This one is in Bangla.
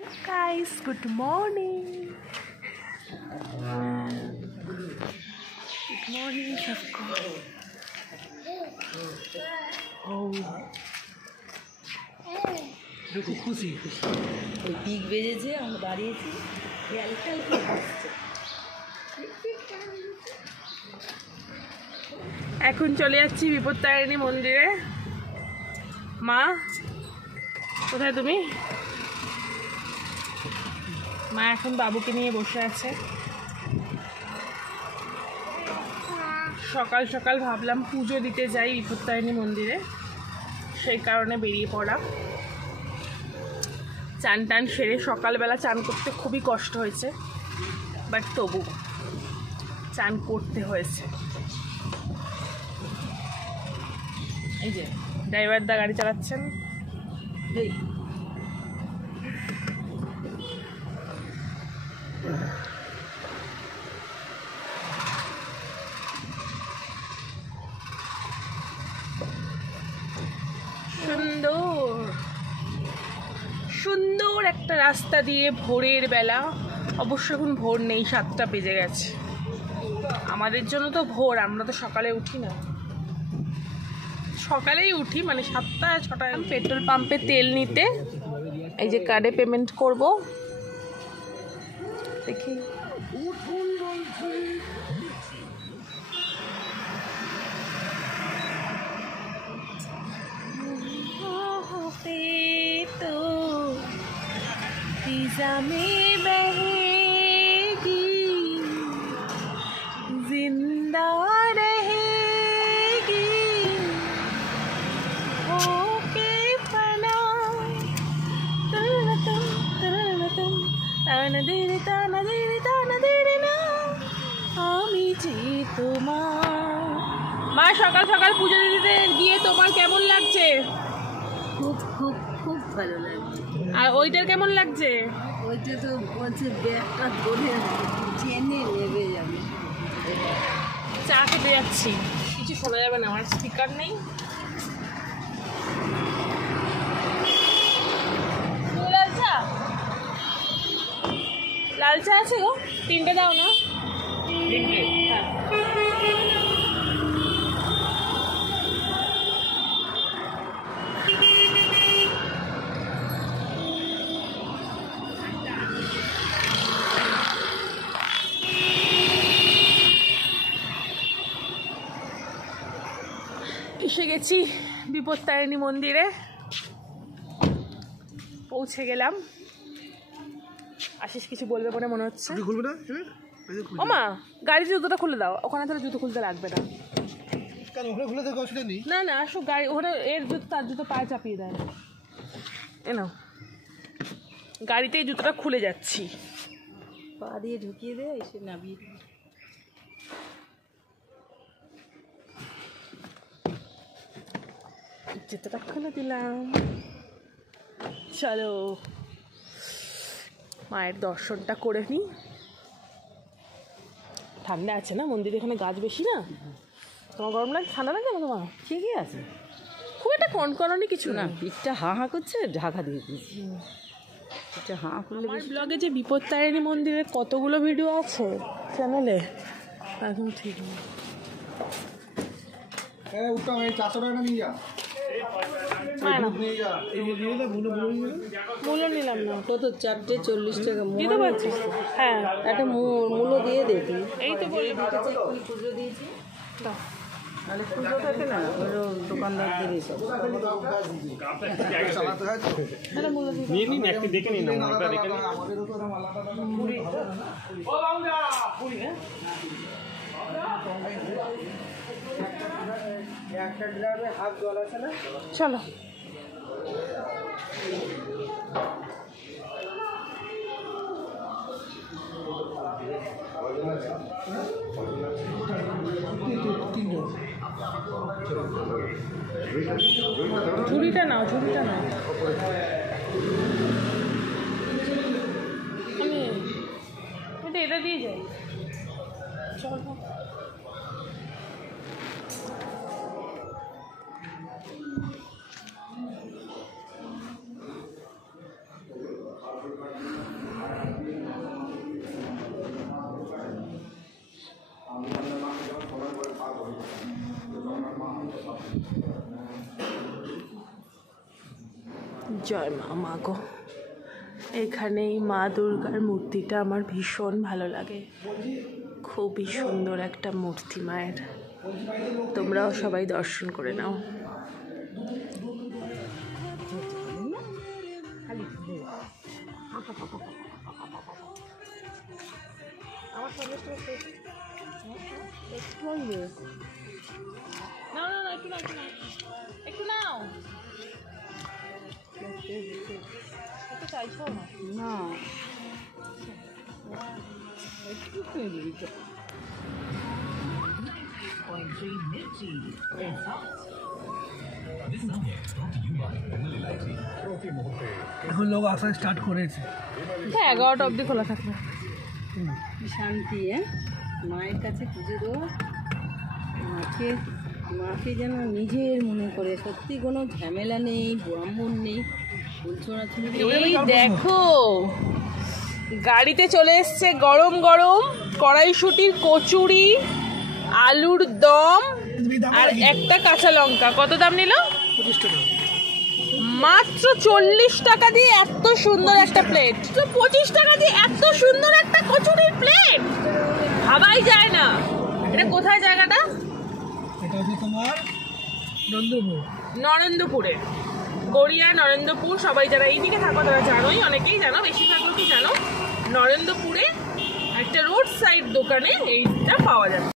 Guys, good morning. Good morning सबको। দেখো খুশি ওই পিক বেজেছে, আমরা দাঁড়িয়েছি, এখন চলে যাচ্ছি বিপত্তারিণী মন্দিরে। মা কোথায় তুমি? মা এখন বাবুকে নিয়ে বসে আছে। সকাল সকাল ভাবলাম পুজো দিতে যাই বিপত্তারিণী মন্দিরে, সেই কারণে বেরিয়ে পড়া। চান টান সেরে সকালবেলা চান করতে খুবই কষ্ট হয়েছে, বাট তবু চান করতে হয়েছে। এই যে ড্রাইভার দা গাড়ি চালাচ্ছেন। সুন্দর সুন্দর একটা রাস্তা দিয়ে ভোরের বেলা, অবশ্য এখন ভোর নেই, 7টা বেজে গেছে। আমাদের জন্য তো ভোর, আমরা তো সকালে উঠি না, সকালেই উঠি মানে 7টা 6টায়। পেট্রোল পাম্পে তেল নিতে, এই যে কার্ডে পেমেন্ট করব। দেখি तो फिजा में बहेगी, जिंदा रहेगी होके फना। ताना देरे ताना देरे ना आमी जी तुम्हार। মা সকাল সকাল পুজো দিতে গিয়ে তোমার কেমন লাগছে? খুব খুব খুব ভালো লাগছে। আর ওইটার কেমন লাগছে? ওইটা তো বলছে ব্যাগটা ধরে চেনে নেবে যাবে। চা খেতে যাচ্ছি, কিছু শোনা যাবে না, আমার স্পিকার নেই। লাল চা, লাল চা আছে গো, 3টে দাও না। 3টে? হ্যাঁ। এসে গেছি বিপত্তারিণী মন্দিরে, পৌঁছে গেলাম। আশিস কিছু বলবে বলে মনে হচ্ছে। ও মা, গাড়ির জুতোটা খুলে দাও, ওখানে তাহলে জুতো খুলতে লাগবে না। না না আসো, গাড়ি ওখানে এর জুতো তার জুতো পায়ে চাপিয়ে দেয়। এ নাও, গাড়িতে এই জুতোটা খুলে যাচ্ছি। পা দিয়ে ঢুকিয়ে দে, এসে নামিয়ে দে। জুতোটা খুলে দিলাম। চলো মায়ের দর্শনটা করে নিই। ঠান্ডা আছে না মন্দিরে, এখানে গাছ বেশি না। তোমার গরম লাগে? ঠান্ডা লাগে না তোমার? ঠিকই আছে, খুব একটা কনকনানি কিছু না। পিঠটা হাঁ হাঁ করছে, ঢাকা দিয়ে দিয়েছি। পিঠটা হাঁ করলে আমার ব্লগে যে বিপত্তারিণী মন্দিরের কতগুলো ভিডিও আছে চ্যানেলে, একদম ঠিক নেই। মূল্য নিলাম না, কত? 4টে 40 টাকা। দিতে পারছিস? হ্যাঁ, একটা মূল্য দিয়ে দেখি। এই তো বলি পুজো দিয়েছি, দাও। তাহলে পুজোটাতে না ওই দোকানদারদের এসব নিয়ে নিন, একটু দেখে নিন, ওটা দেখে নিন। চলো ঝুড়িটা নাও, ঝুড়িটা নাও। আমি তো এটা দিয়ে যাই। চলো জয় মা, মা গো। এখানে এই মা দুর্গার মূর্তিটা আমার ভীষণ ভালো লাগে, খুবই সুন্দর একটা মূর্তি মায়ের। তোমরাও সবাই দর্শন করে নাও। না না না, একটু নাও, একটু নাও, একটু চাইছো না? না একটু খেয়ে দিবি তো। এখন লোক আসা স্টার্ট করেছে। হ্যাঁ, 11টা অবধি খোলা থাকবে। শান্তি, মায়ের কাছে পুজো দেবো, মাকে মাকে যেন নিজের মনে করে, সত্যি কোনো ঝামেলা নেই, ব্রাহ্মণ নেই, ফুলছোড়াছুড়ি নেই। এই দেখো, গাড়িতে চলে এসছে গরম গরম কড়াইশুটির কচুরি, আলুর দম আর একটা কাঁচা লঙ্কা। কত দাম নিল? 25 টাকা। মাত্র 40 টাকা দিয়ে এত সুন্দর একটা প্লেট। 25 টাকা দিয়ে এত সুন্দর একটা কচুরির প্লেট ভাবাই যায় না। এটা কোথায় জায়গাটা? এটা হচ্ছে তোমার নন্দপুর। নরেন্দ্রপুরে, গড়িয়া নরেন্দ্রপুর। সবাই যারা এইদিকে থাকো তারা জানোই, অনেকেই জানো, বেশিরভাগ লোকই জানো। নরেন্দ্রপুরে একটা রোড সাইড দোকানে এইটা পাওয়া যায়।